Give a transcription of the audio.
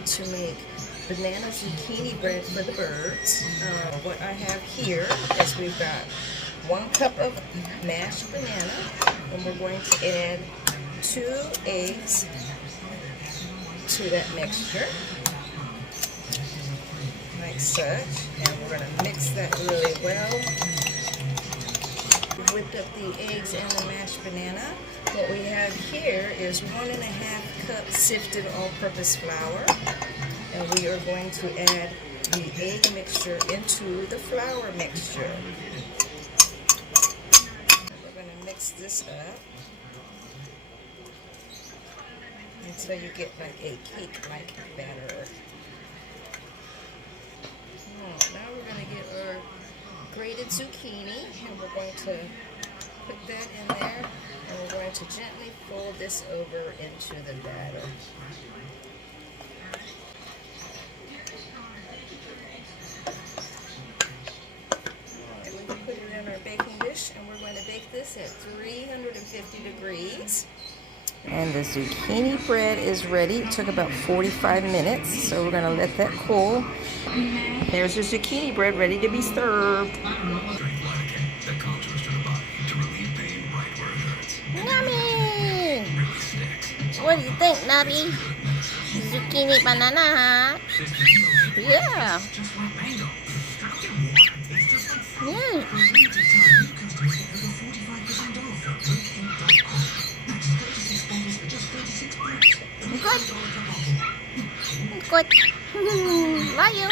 going to make banana zucchini bread for the birds. What I have here is we've got 1 cup of mashed banana, and we're going to add 2 eggs to that mixture, like such, and we're going to mix that really well. We've whipped up the eggs and the mashed banana. What we have here is 1½ cup sifted all-purpose flour, and we are going to add the egg mixture into the flour mixture. We're going to mix this up until you get like a cake-like batter. Now we're going to get our grated zucchini, and we're going to put that in there, and we're going to gently fold this over into the batter. And we can put it in our baking dish, and we're going to bake this at 350 degrees. And the zucchini bread is ready. It took about 45 minutes, so we're going to let that cool. There's your zucchini bread ready to be served. Nubby! What do you think, Nubby? Zucchini banana, huh? Yeah. Yeah. Good. Good. Love you.